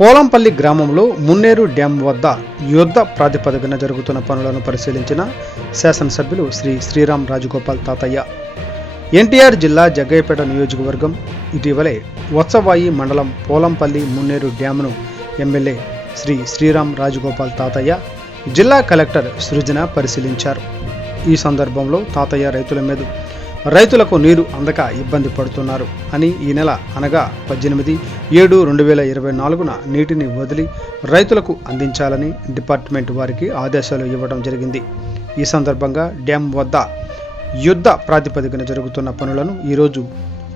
పోలంపల్లి గ్రామంలో మున్నేరు డ్యాం వద్ద యుద్ధ ప్రాతిపదికన జరుగుతున్న పనులను పరిశీలించిన శాసనసభ్యులు శ్రీ శ్రీరామ్ రాజగోపాల్ తాతయ్య. ఎన్టీఆర్ జిల్లా జగ్గయ్యపేట నియోజకవర్గం ఇటీవలే వత్సవాయి మండలం పోలంపల్లి మున్నేరు డ్యామును ఎమ్మెల్యే శ్రీ శ్రీరామ్ రాజగోపాల్ తాతయ్య, జిల్లా కలెక్టర్ సృజన పరిశీలించారు. ఈ సందర్భంలో తాతయ్య రైతులకు నీరు అందక ఇబ్బంది పడుతున్నారు అని, ఈ నెల అనగా 18/7/2024 నీటిని వదిలి రైతులకు అందించాలని డిపార్ట్మెంట్ వారికి ఆదేశాలు ఇవ్వడం జరిగింది. ఈ సందర్భంగా డ్యాం వద్ద యుద్ధ ప్రాతిపదికన జరుగుతున్న పనులను ఈరోజు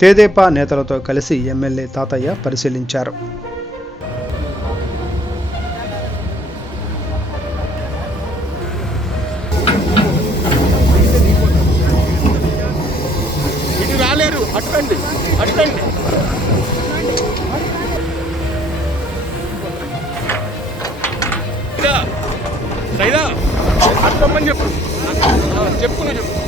తెదేపా నేతలతో కలిసి ఎమ్మెల్యే తాతయ్య పరిశీలించారు. అటండి సైదా అర్థమని చెప్పు నువ్వు చెప్పు.